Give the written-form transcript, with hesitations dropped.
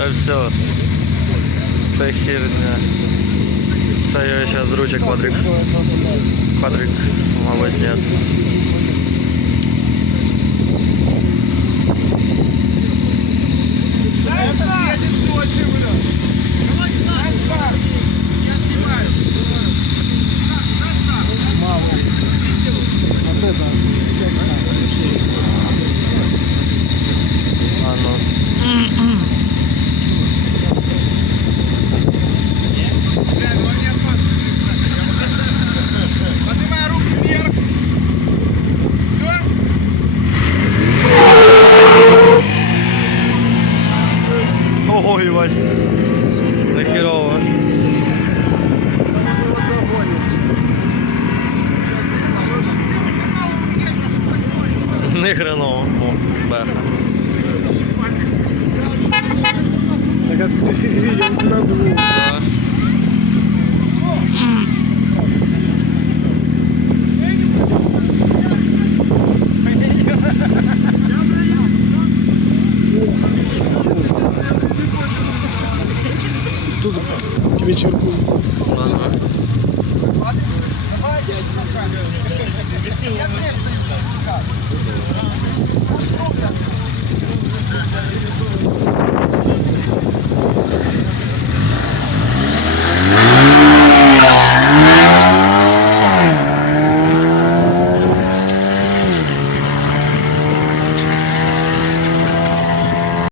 Та все. Це херня. Це я зараз друче квадрик. Квадрик, мабуть, нет. Я держу вообще, бля. Давай старт. Я снимаю. Мама. Вот это. А ну. Бля, ну не опасно. Поднимай руки вверх. Все? Ого, ебать. Нахерово. Не хреново. О, беха. Так а ты видел на двух. Да. Тут к вечерку. Ага. Давай, дядь, на камеру. Я здесь стою.